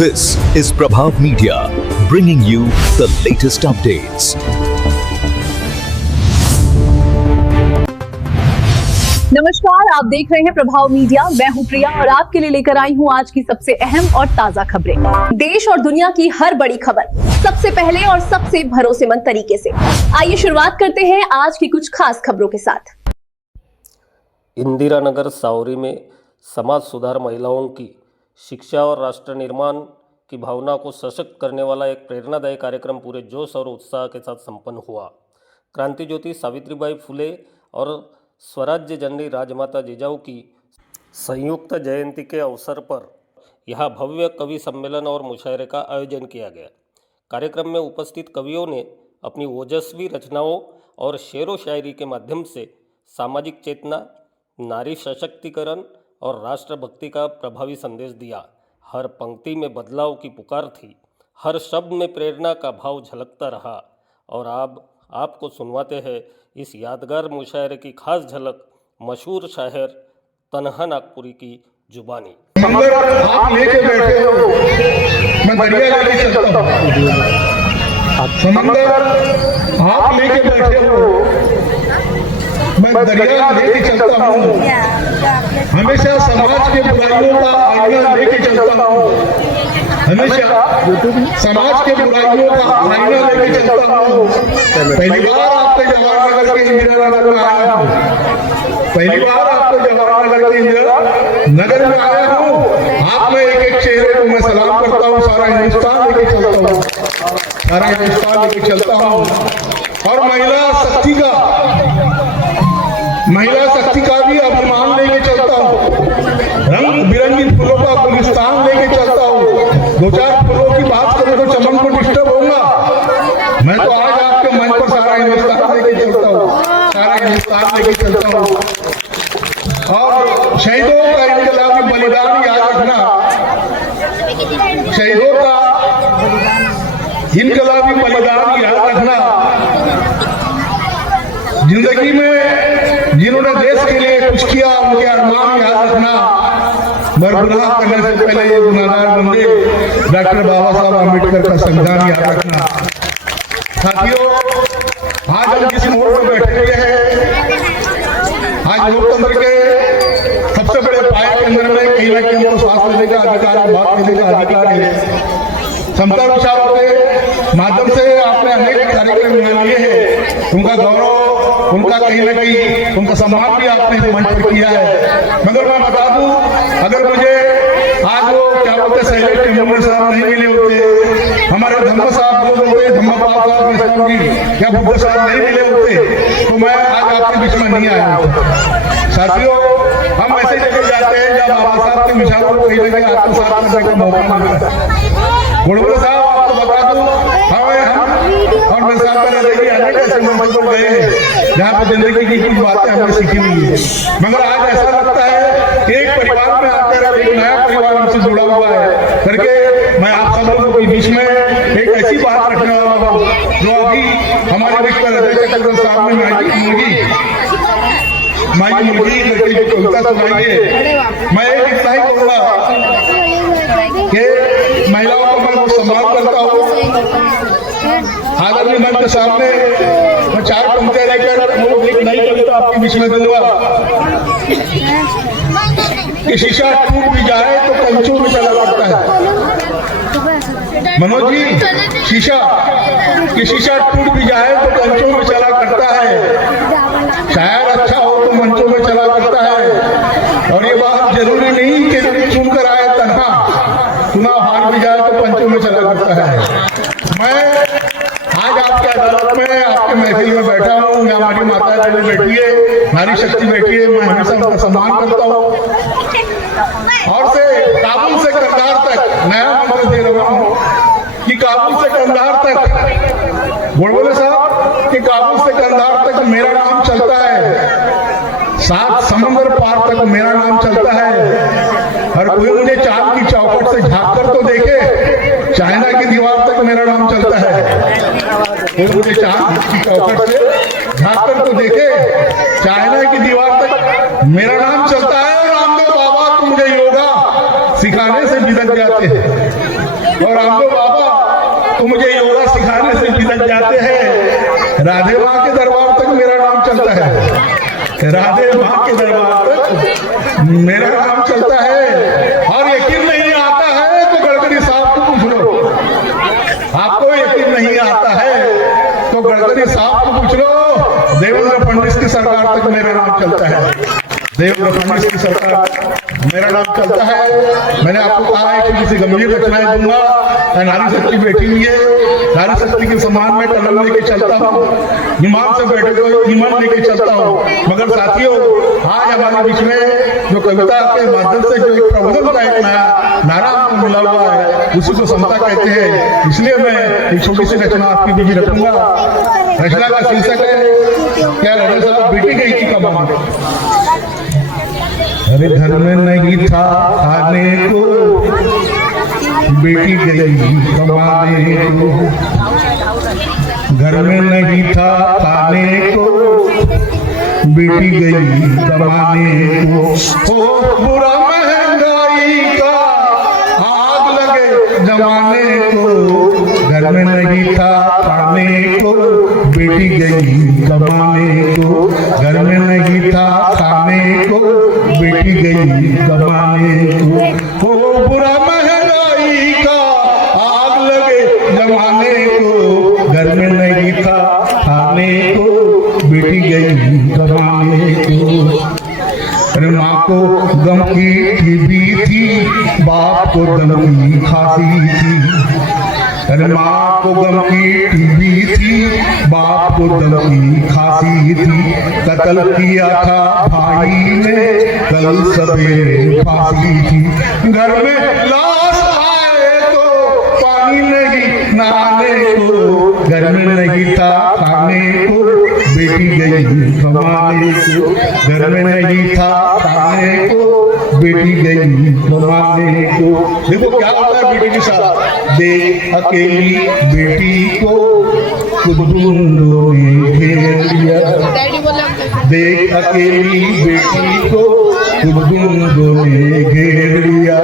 This is Prabhav Media, bringing you the latest updates. नमस्कार, आप देख रहे हैं प्रभाव मीडिया। मैं हूं प्रिया और आपके लिए लेकर आई हूं आज की सबसे अहम और ताजा खबरें। देश और दुनिया की हर बड़ी खबर सबसे पहले और सबसे भरोसेमंद तरीके से। आइए शुरुआत करते हैं आज की कुछ खास खबरों के साथ। इंदिरा नगर सावरी में समाज सुधार महिलाओं की शिक्षा और राष्ट्र निर्माण की भावना को सशक्त करने वाला एक प्रेरणादायी कार्यक्रम पूरे जोश और उत्साह के साथ संपन्न हुआ। क्रांति ज्योति सावित्रीबाई फुले और स्वराज्य जननी राजमाता जिजाऊ की संयुक्त जयंती के अवसर पर यह भव्य कवि सम्मेलन और मुशायरे का आयोजन किया गया। कार्यक्रम में उपस्थित कवियों ने अपनी ओजस्वी रचनाओं और शेरो शायरी के माध्यम से सामाजिक चेतना, नारी सशक्तिकरण और राष्ट्रभक्ति का प्रभावी संदेश दिया। हर पंक्ति में बदलाव की पुकार थी, हर शब्द में प्रेरणा का भाव झलकता रहा। और अब आपको सुनवाते हैं इस यादगार मुशायरे की खास झलक मशहूर शायर तन्हा नागपुरी की जुबानी। आप लेके बैठे हो, मैं दरिया लेके चलता हूँ। समंदर आप लेके बैठे हो, मैं दरिया लेके चलता हूँ। हमेशा समाज के बुराइयों का आईना लेके चलता हूँ। हमेशा समाज के बुराइयों का आईना लेके चलता हूँ। पहली बार आपके जवाहरनगर के इंदिरा नगर में आया हूँ। पहली बार आपके जवाहरनगर के इंदिरा नगर में आया हूँ। आप में एक एक चेहरे को मैं सलाम करता हूँ। सारा हिंदुस्तान लेके चलता हूँ, सारा हिंदुस्तान लेके चलता हूँ। और महिला शक्ति का भी अभिमान लेके चलता हूँ। रंग बिरंगी फूलों का गुलिस्तान लेके चलता हूँ। दो चार फूलों की बात करूँ तो चमन को डिस्टर्ब होगा। मैं तो आज आपके मन पर सारा हिंदुस्तान लेके चलता हूँ, सारा हिंदुस्तान लेके चलता हूँ। और शहीदों का इनकलाबी बलिदान याद रखना, शहीदों का इनकलाबी बलिदान याद रखना। जिंदगी में जिन्होंने देश के लिए कुछ किया उनके अरमान याद रखना। गुनाह करने से पहले ये गुनाहगार बंदे डॉक्टर बाबा साहब आम्बेडकर का संविधान याद रखना। साथियों, आज हम जिस मोड़ पर बैठे हुए हैं, आज लोकतंत्र के सबसे बड़े पाए के अंदर में कहीं ना कहीं हमको सांस लेने का अधिकार है, बात करने का अधिकार है। समता विचारों के माध्यम से आपने अनेक कार्यक्रम लिए हैं। उनका गौरव, उनका कहीं ना कहीं उनका सम्मान भी आपने मंच पर किया है। मगर मैं बता दूं, अगर मुझे आज वो क्या बोलते शैलेश टेंडुलकर साहब नहीं मिले होते, हमारे धम्मा साहब होते, धम्मा पाल साहब या बुद्ध साहब नहीं मिले होते, तो मैं आज आपके बीच में नहीं आया होता। साथियों, हम ऐसे जगह जाते हैं जब बाबा साहब के विचारों को कहीं ना कहीं आत्मसात करने का मौका मिलता है। गुरुदेव साहब, आपको बता दूं, और मेरे साथ रहेगी अनेक ऐसे मंच पर गए हैं जहाँ पर जिंदगी की कुछ बातें हमने सीखी हुई है। मगर आज ऐसा लगता है कि एक परिवार में आकर एक नया परिवार हमसे जुड़ा हुआ है करके मैं आप सब लोगों के बीच में एक ऐसी बात रखने वाला हूँ जो अभी हमारे बीच में हृदय चक्र साहब ने माई मुर्गी करके जो कविता सुनाइए। मैं एक इतना ही कहूँगा कि महिलाओं को मैं बहुत सम्मान करता हूँ। आदरणीय मंच के सामने मैं चार पंक्तियां लेकर एक नई कविता आपके बीच में दूंगा कि शीशा टूट भी जाए तो कंचों में चला करता है। मनोज जी, शीशा टूट भी जाए तो कंचों में चला करता है। शायर अच्छा हो तो मंचों में चला करता है। और ये बात जरूरी नहीं कि सुनकर आए तन्हा, चुनाव हार भी जाए तो पंचों में चला करता है। मैं आज आपके अदालत में, आपके महफिल में बैठा हूँ, यहाँ हमारी माता रानी बैठी है, नारी शक्ति बैठी है, मैं हमेशा उनका सम्मान करता हूँ। और से काबुल से कंधार तक नया मंत्र दे रहा हूँ कि काबुल से कंधार तक, बोले साहब कि काबुल से कंधार तक मेरा नाम चलता है, 7 समंदर पार तक मेरा नाम चलता है। और कोई मुझे चांद की चौखट से झाँक कर तो देखे, चाइना की दीवार तक मेरा नाम चलता है। कोई मुझे चांद की चौखट से झाँक कर तो देखे, चाइना की दीवार तक मेरा नाम चलता है। और रामदेव बाबा तो मुझे योगा सिखाने से बिदक जाते हैं। और रामदेव बाबा तो मुझे योगा सिखाने से बिलक जाते हैं। राधे माँ के दरबार तक मेरा नाम चलता है, राधे माँ के दरबार तक मेरा नाम चलता है। और यकीन नहीं आता है तो गडकरी साहब को पूछ लो। आपको यकीन नहीं आता है तो गडकरी साहब को पूछ लो। देवेंद्र फडणवीस की सरकार तक मेरा नाम चलता है, देवेंद्र फडणवीस की सरकार मेरा नाम चलता है। मैंने आपको कहा है कि किसी गंभीर रचनाएं दूंगा। नारी शक्ति बैठी हुई है, नारी शक्ति के सम्मान में कलम लेके चलता हूँ, ईमान से बैठे हुए ईमान लेके चलता हूँ। मगर साथियों, आज हमारे बीच में जो कविता के माध्यम से जो एक प्रबोधन का एक नया नारा मिला हुआ है, उसी को समता कहते हैं। इसलिए मैं एक छोटी सी रचना आपके बीच रखूंगा। रचना का शीर्षक है, क्या राधे साहब बेटी गई थी कमाने। अरे घर में नहीं था खाने को, बेटी गई कमाने को। घर में नहीं था खाने को, बेटी गई कमाने को। ओ बुरा महंगाई का आग लगे जमाने को। घर में नहीं था खाने को, बेटी गई कमाने को। घर में नहीं था खाने को, बेटी गई कमाने को। ओ बुरा महंगाई का आग लगे जमाने को। घर में नहीं था खाने को, बेटी गई कमाने को। अरे माँ को गम की टीबी थी, बाप को दम की खांसी थी। अरे माँ को गम की टीबी थी, बाप को दम की खांसी थी। कत्ल किया था भाई ने, कल सवेरे फांसी थी। घर में लाश आए तो पानी नहीं नहाने को। घर में नहीं था खाने को, बेटी गई कमाने को। घर में नहीं था खाने को, बेटी गई कमाने को। देखो क्या होता है बेटी के साथ। देख अकेली बेटी को कुदुंडों ने घेर लिया। देख अकेली बेटी को कुदुंडों ने घेर लिया।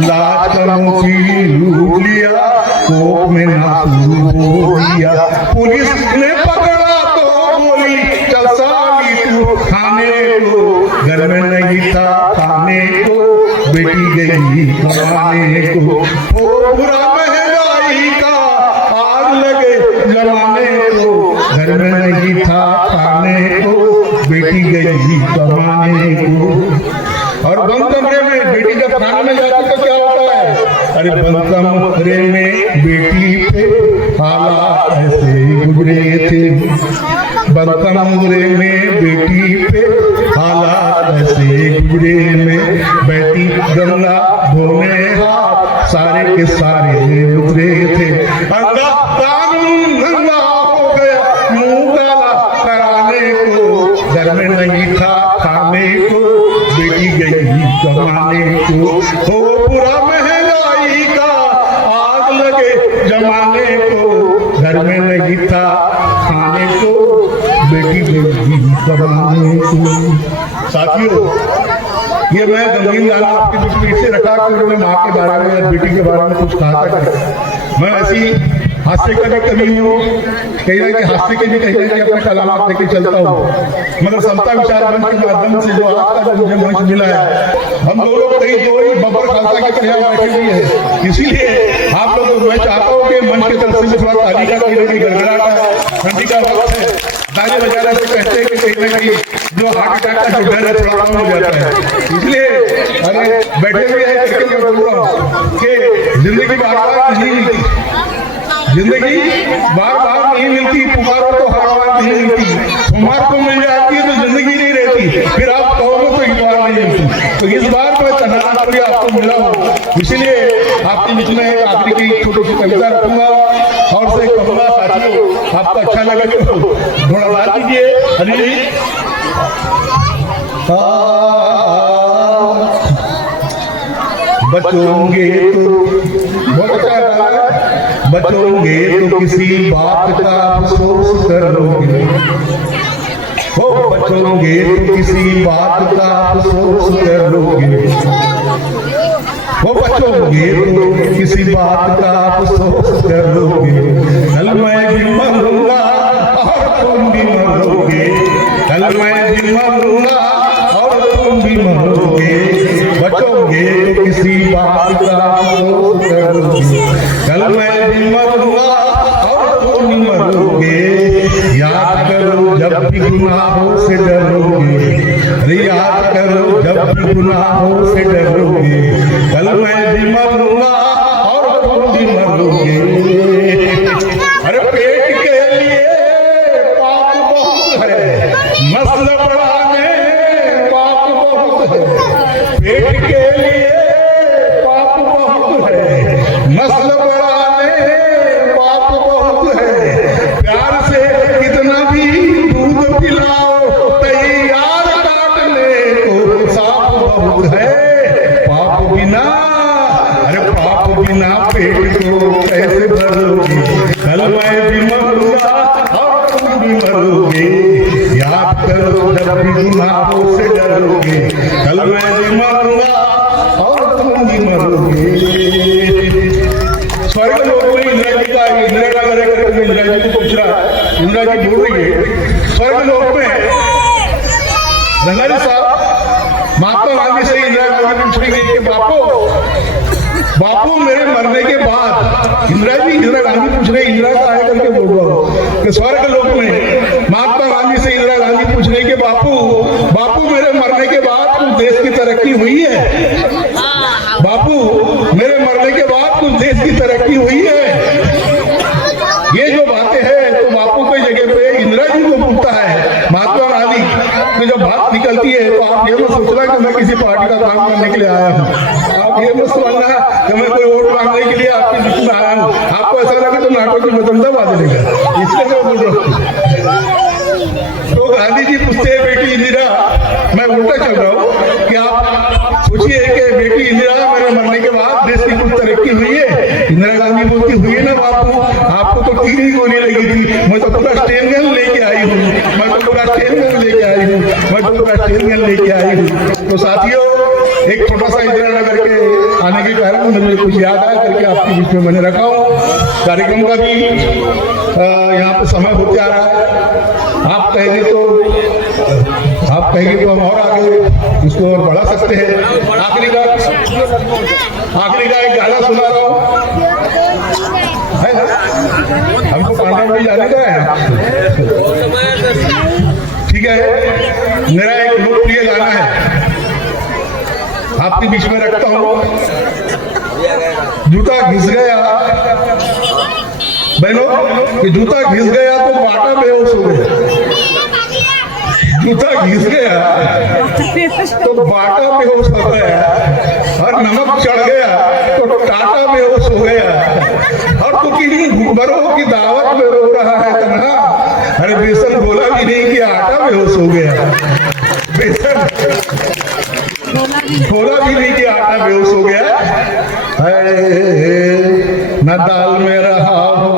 लाज का मुखी लूट लिया, कोप में नासू हो लिया। पुलिस ने पकड़ा तो बोली, चल साली तू खाने को। घर में नहीं था खाने को, बेटी गई कमाने को। ओ बुरा महंगाई का आग लगे जमाने को। घर में नहीं था खाने को, बेटी गई कमाने को। और बंद कमरे में बेटी जब खाने में जाती तो क्या होता है। अरे बंद कमरे में बेटी पे हालात ऐसे गुजरे थे। बंद कमरे में बेटी पे हालात ऐसे गुजरे में। बेटी गंगा धोने हाथ सारे के सारे उतरे थे। अंगा कानून गंगा हो गया, मुंह काला कराने को। घर में नहीं था खाने को, बेटी गई कमाने को। हो बुरा महंगाई का आग लगे जमाने को। घर में नहीं था खाने को, बेटी गई कमाने को। साथियों, ये मैं गंभीर गाना आपके बीच में इसे रखा कि उन्होंने माँ के बारे में या बेटी के बारे में कुछ कहा था। मैं ऐसी हास्य का भी कवि हूँ, कहीं ना कहीं हास्य के भी कहीं ना कहीं अपने कलामात लेके चलता हूँ। मगर समता विचार मंच के माध्यम से जो आज का मुझे मंच मिला है, हम लोग कहीं जो ही बब्बर खालसा की तरह बैठे हुए हैं। इसीलिए आप लोग, मैं चाहता हूँ कि मंच की तरफ से थोड़ा ताली का गड़गड़ाहट है, ठंडी का वक्त है, ताली बजाने से कहते हैं कि कहीं ना कहीं जो हार्ट अटैक का जो डर है थोड़ा कम हो जाता है। इसलिए अरे बैठे हुए हैं करके मैं बोल रहा हूँ कि जिंदगी बार-बार नहीं मिलती, जिंदगी बार-बार नहीं मिलती। पुकारो तो हर बार नहीं मिलती। तुम्हार को मिल जाती है तो जिंदगी नहीं रहती, फिर आप कहोगे तो इस बार नहीं मिलती। तो इस बार मैं तनाव आपको मिला हूँ, इसलिए आपके बीच में एक आखिरी की छोटी सी कविता रखूंगा और से कहूंगा साथियों, आपको अच्छा लगे तो थोड़ा बात कीजिए। हरी बचोगे तो बहुत अच्छा है। बचोगे तो किसी बात का अफसोस करोगे। हो बचोगे तो किसी बात का अफसोस करोगे। वो बचोगे तो किसी बात का अफसोस करोगे, कल मैं भी मरूंगा और तुम भी मरोगे, कल मैं भी मरूंगा और तुम भी मरोगे, बचोगे तो किसी बात का अफसोस करोगे, कल मैं भी मरूंगा और तुम भी मरोगे, याद करो जब भी गुनाहों से डरोगे, अरे याद करो जब भी गुनाहों से डरोगे, कल मैं भी मरूंगा और तुम भी मरोगे। अरे पेट के लिए पाप बहुत है, नस्ल बढ़ाने पाप बहुत है, पेट के लिए पाप बहुत है, नस्ल बढ़ाने पाप बहुत है, प्यार से कितना भी दूध पिलाओ तैयार काटने को सांप बहुत है, पाप बिना, अरे पाप बिना पेट को कैसे भरोगे, कल मैं भी मरूंगा और तुम भी मरोगे, याद करो जब भी गुनाहों से डरोगे, कल मैं भी मरूंगा और तुम भी मरोगे। स्वर्ग लोक में इंदिरा जी का इंदिरा का करके इंदिरा जी को पूछ रहा, इंदिरा जी बोल रही है स्वर्ग लोक में रंगारी साहब महात्मा गांधी से इंदिरा गांधी पूछ रही है कि बापू मेरे मरने के बाद, इंदिरा गांधी पूछ रही, इंदिरा का है करके बोल रहा हूँ कि स्वर्ग लोक में महात्मा गांधी से इंदिरा गांधी पूछ रही कि बापू मेरे मरने के बाद कुछ देश की तरक्की हुई है, बापू मेरे मरने के बाद कुछ देश की तरक्की हुई है, ये जो बातें हैं तो बापू की जगह पे इंदिरा जी को पूछता है महात्मा गांधी की जब बात निकलती है तो आप ये मत सोचना कि मैं किसी पार्टी का काम करने के लिए आया हूँ, आप ये मत समझना कि मैं कोई वोट मांगने के लिए आपके बीच में आया हूँ, आपको ऐसा लगा तो नाटक की बदलता बात देगा, इसलिए मैं बोल रहा हूँ। तो गांधी जी पूछते हैं बेटी इंदिरा, मैं उल्टा चल रहा हूँ कि आप सोचिए कि बेटी इंदिरा मेरे मरने के बाद देश की कुछ तरक्की हुई है, इंदिरा गांधी बोलती हुई है ना बापू, आपको तो 3 ही गोली लगी थी, मैं तो पूरा स्टेन गन लेके आई हूँ, मैं तो पूरा स्टेन गन लेके आई हूँ, मैं तो पूरा स्टेन गन लेके आई हूँ। तो साथियों एक छोटा सा इंदिरा नगर के आने के कारण मुझे कुछ याद आया करके आपके बीच में मैंने रखा हूँ। कार्यक्रम का भी यहाँ पे समय होते आ रहा है, आप कहेंगे तो हम और आगे इसको और बढ़ा सकते हैं। आखिरी का एक गाना सुना रहा हूँ, हमको पांडव भाई जाने का है, ठीक है, मेरा एक लोकप्रिय गाना है आपके बीच में रखता हूँ। जूता घिस गया बहनों कि जूता घिस गया तो बाटा बेहोश हो गया, जूता घिस गया तो बाटा बेहोश हो गया, और नमक चढ़ गया तो टाटा बेहोश हो गया, और तू किन्हीं भूखमरों की दावत में रो रहा है तन्हा, अरे बेसन बोला भी नहीं कि आटा बेहोश हो गया, बेसन बोला भी नहीं कि आटा बेहोश हो गया। न दाल में रहा हूँ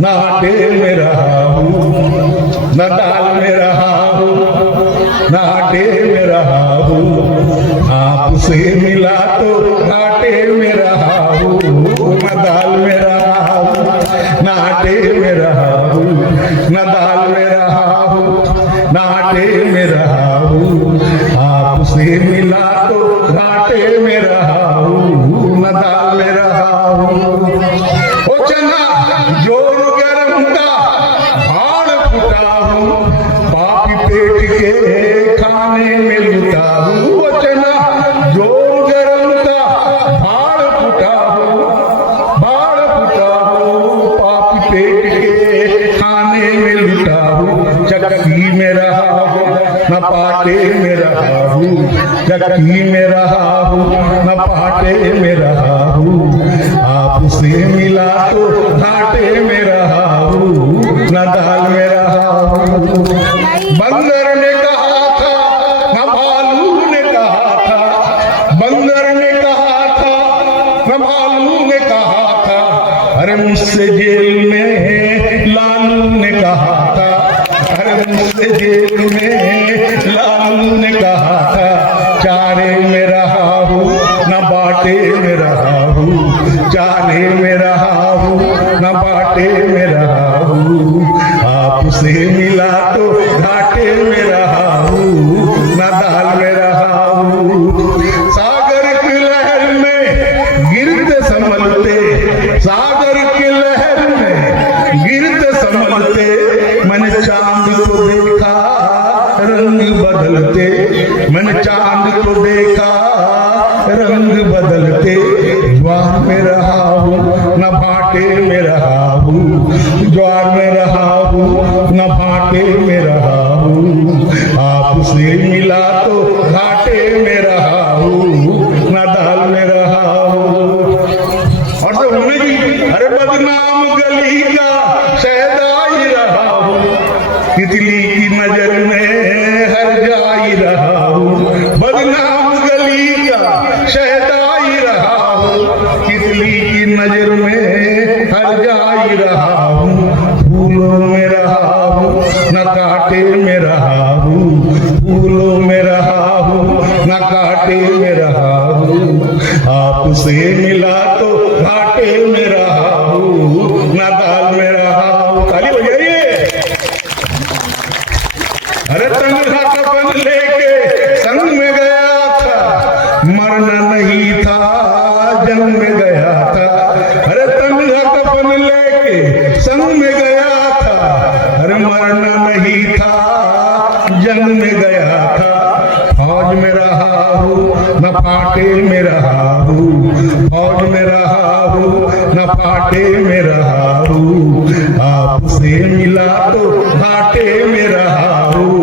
न आटे में रहा हूँ, न दाल में रहा हूँ न आटे में रहा हूँ, आपसे मिला तो आटे में रहा हूँ, न दाल में रहा हूँ न आटे में रहा हूँ, न दाल में रहा हूँ न आटे में रहा हूँ, आपसे मिला तो घाटे में रहा हूँ, न दाल में रहा हूँ। ओ चना जोर गरम का भाड़ फुटा हूँ, पापी पेट के खाने में लुटा हूँ, ओ चना जोर गरम का भाड़ फुटा हूँ, पापी पेट के खाने में लुटा हूँ, चक्की में रहा हूँ न पाटे में रहा हूँ, चक्की में रहा हूँ न पाटे में रहा हूँ, आपसे मिला तो घाटे में रहा हूँ, न दाल में रहा हूँ। बंदर ने कहा था न भालू ने कहा था, बंदर ने कहा था न भालू ने कहा था, अरे मुझसे जेल में लालू ने कहा था, अरे मुझसे जेल में लालू ने कहा था, चारे में रहा हूँ न बाटे में आपसे मिला तो घाटे में रहा हूँ, न दाल में रहा हूँ। सागर की लहर में गिरते संभलते, सागर की लहर में गिरते संभलते, मैंने चांद को देखा रंग बदलते, मैंने चांद को देखा रंग बदलते। ज्वार में रहा हूँ न भाटे में रहा हूँ, ज्वार में रहा हूँ न भाटे में रहा हूँ। आपसे मिला तो घाटे में रहा हूँ, न दाल में रहा हूँ। और सब होने की, अरे बदनाम गली का शहदाई रहा हूँ, तितली की नजर में हर जाई रहा हूँ। बदनाम गली का शहदाई रहा हूँ, तितली की नजर में हर जाई रहा हूँ। फूलों में रहा हूँ न कांटे में रहा हूँ, फूलों में रहा हूँ न कांटे में रहा हूँ। आपसे मिला तो घाटे में रहा हूँ, न दाल में रहा हूँ। ताली बजाइए। अरे तन्हा कफन लेके संग में गया था, मरना नहीं था जंग में गया था। अरे तन्हा कफन लेके संग में गया था, अरे मरना नहीं था जंग में गया था। फौज में रहा हूँ न फाटे में रहा हूँ, फौज में रहा हूँ न फाटे में रहा हूँ। आपसे मिला तो घाटे में रहा हूँ,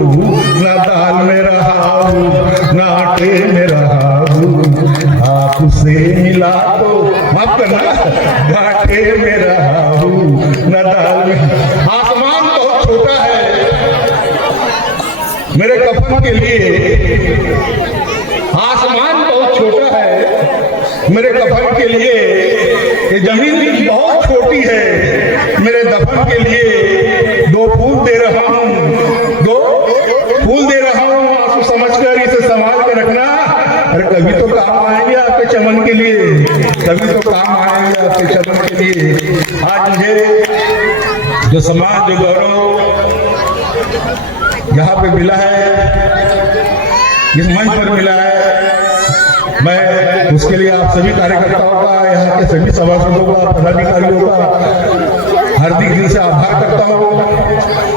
न दाल में रहा हूँ न आटे में रहा हूँ। आपसे मिला तो माफ करना, घाटे में रहा हूँ न दाल में। आसमान बहुत छोटा है मेरे कफन के लिए, आसमान बहुत छोटा है मेरे कफन के लिए। ये जमीन बहुत छोटी है मेरे दफन के लिए। दो फूल दे रहा हूँ, दो फूल दे रहा हूँ, आप समझकर इसे संभाल के रखना। अरे कभी तो काम आएंगे आपके चमन के लिए, कभी तो काम आएंगे आपके चमन के लिए। आज मुझे जो समाज, जो गौरव यहाँ पे मिला है, इस मंच पर मिला है, मैं उसके लिए आप सभी कार्यकर्ताओं का, यहाँ के सभी सभासदों का, पदाधिकारियों का हार्दिक दिल से आभार करता हूँ।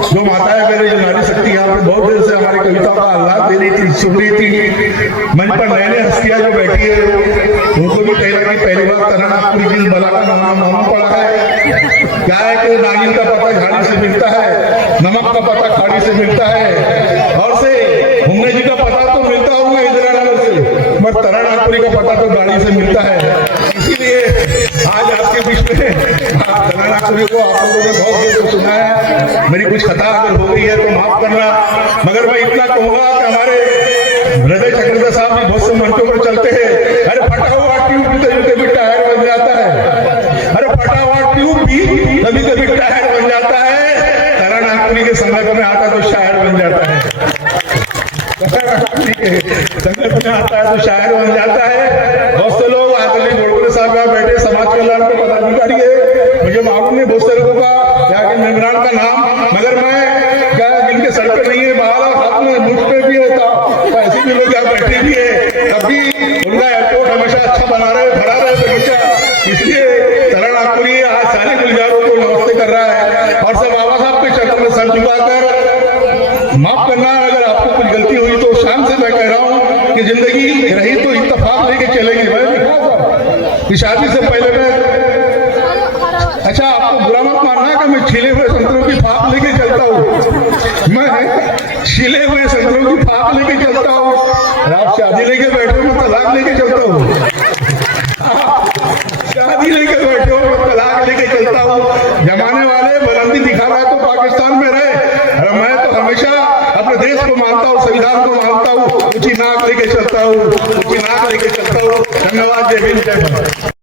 जो माताएं मेरे, जो नारी शक्ति यहाँ पे बहुत देर से हमारी कविताओं का आह्लाद दे रही थी, सुन रही थी। मंच पर नए नए हस्तियां जो बैठी है, उनको भी कहीं ना कहीं पहली बार तरनापुरी जिस बला का नाम मालूम पड़ा है। क्या है कि नागिन का पता झाड़ी से मिलता है, नमक का पता खाड़ी से मिलता है, और से हुम्मने जी का पता तो मिलता होगा इंदिरा नगर से, मगर तरनापुरी का पता तो गाड़ी से मिलता है। इसीलिए आज आपके बीच में तरनापुरी को आप लोगों ने बहुत देर से सुना है। मेरी कुछ खता अगर हो गई है तो माफ करना, मगर मैं इतना कहूंगा कि हमारे हृदय चक्रवर्ती साहब भी बहुत से मंचों पर चलते हैं। अरे फटा हुआ ट्यूब भी कभी कभी टायर बन जाता है, अरे फटा हुआ ट्यूब भी कभी कभी टायर बन जाता है। तरनापुरी के समय में आता तो शायर बन जाता है, संगत में आता है तो शायर बन जाता है। बहुत से लोग आदरणीय गोडबोले साहब यहाँ बैठे समाज कल्याण के पदाधिकारी है, मुझे मालूम नहीं बहुत से लोगों का यहाँ के मेम्बरान का नाम, मगर मैं क्या जिनके सर पे नहीं है, बाहर हाथ में मुझ पे भी है, तो ऐसे भी लोग यहाँ बैठे भी है। तभी उनका एयरपोर्ट हमेशा अच्छा बना रहे, भरा रहे बगीचा। इसलिए तरनापुरी आज सारे गुलजारों को नमस्ते कर रहा है, और सब बाबा साहब के चरणों में सर झुकाकर माफ करना। अगर आपको कुछ गलती हुई तो शाम से मैं कह रहा हूँ कि जिंदगी रही तो इत्तेफाक लेके चलेंगे। मैं शादी से पहले मैं, अच्छा आपको बुरा मत मानना कि मैं छिले हुए संतरों की फाक लेके चलता हूँ, मैं छिले हुए संतरों की फाक लेके चलता हूँ। आप शादी लेके बैठे हो, तलाक लेके चलता हूँ, शादी लेके बैठे हो, तलाक लेके चलता हूँ। जमाने वाले बुलंदी दिखा रहा है तो पाकिस्तान में रहे, अरे मैं तो हमेशा अपने देश को मानता हूँ, संविधान को मानता हूँ, ऊंची नाक लेके चलता हूँ, ऊंची नाक लेके चलता हूँ। धन्यवाद। जय हिंद, जय भारत।